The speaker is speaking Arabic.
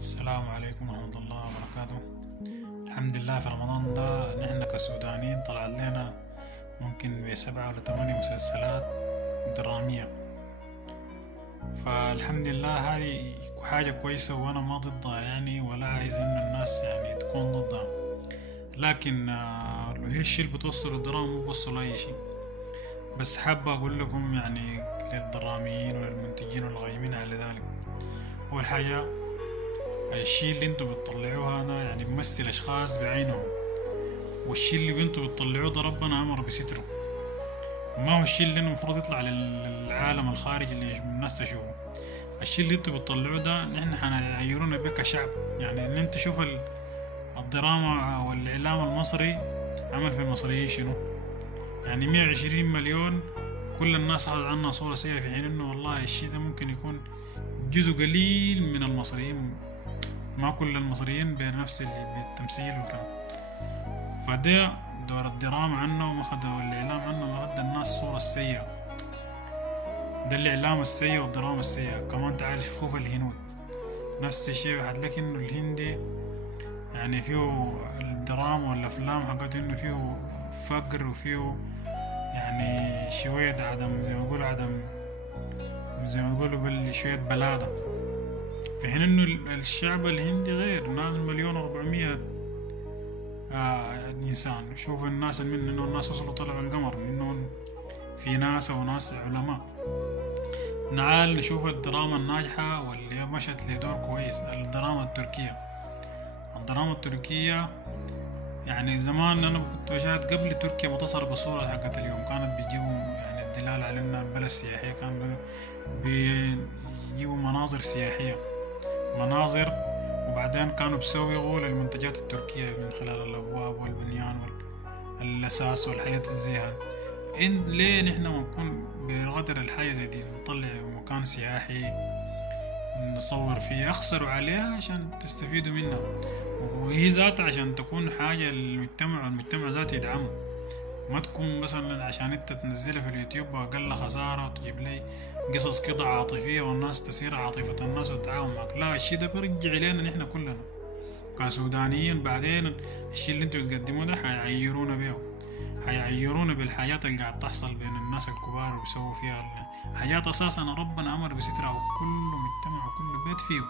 السلام عليكم ورحمة الله وبركاته. الحمد لله في رمضان ده نحن كسودانيين طلع لنا ممكن بسبعة ولا 8 مسلسلات درامية. فالحمد لله هذه حاجة كويسة وأنا ما ضدها يعني، ولا عايز إنه الناس يعني تكون ضدها. لكن لو هي الشي اللي بتوصل الدراما مو بوصل أي شي. بس حابة أقول لكم يعني للدراميين وللمنتجين والقايمين على ذلك، أول حاجة الشي اللي انتوا بتطلعوه هنا يعني بيمثل اشخاص بعينهم، والشي اللي انتوا بتطلعوه ده ربنا امر بستره، ما هو الشي اللي المفروض يطلع للعالم الخارجي اللي الناس تشوفه. الشي اللي انتوا بتطلعوه ده نحن حنعيرونا بيه كشعب. يعني ان انت شوف الدراما او الاعلام المصري عمل في المصريين شنو، يعني 120 مليون كل الناس أخذت عنها صورة سيئة، في حين انه والله الشي ده ممكن يكون جزء قليل من المصريين، ما كل المصريين بنفس بالتمثيل والكلام. فده دور الدراما عنه ومخد الإعلام عنه مخد الناس صورة السيئة. ده الإعلام السيء والدراما السيئة. كمان تعال شوف الهنود نفس الشيء، هتلاقي إنه الهندي يعني فيه الدراما والأفلام حقته إنه فيه فقر وفيه يعني شوية عدم، زي ما يقولوا عدم، زي ما يقولوا شوية بلادة. في حين انه الشعب الهندي غير، ناس 1,400,000 انسان. شوف الناس من انه الناس وصلوا طلعوا القمر، انه في ناس وناس علماء. نعال نشوف الدراما الناجحة واللي مشت لدور كويس، الدراما التركية. الدراما التركية يعني زمان انا كنت بشاهد قبل تركيا ما تصل بالصورة حقت اليوم، كانت بيجيبوا يعني الدلالة على انها بلد سياحية، كانوا بيجيبوا مناظر سياحية، مناظر، وبعدين كانوا بيسوقوا للمنتجات التركية من خلال الأبواب والبنيان والأساس والحاجات زي هذه. إن ليه نحن ما نكون بقدر الحاجة زي دي، نطلع مكان سياحي نصور فيه، أخسروا عليها عشان تستفيدوا منها، وهي ذاتها عشان تكون حاجة للمجتمع والمجتمع ذاته يدعمه. ما تكون مثلا عشان انت تنزلها في اليوتيوب اقل خسارة وتجيب لي قصص كده عاطفية والناس تسير عاطفة الناس وتتعاون معك. لا، الشي ده بيرجع لنا نحن كلنا كسودانيين. بعدين الشي اللي انتوا بتقدموه ده حيعيرونا بيه، حيعيرونا بالحياة اللي قاعد تحصل بين الناس الكبار وبيسووا فيها حاجات اساسا ربنا امر بسترها، وكل مجتمع وكل بيت فيه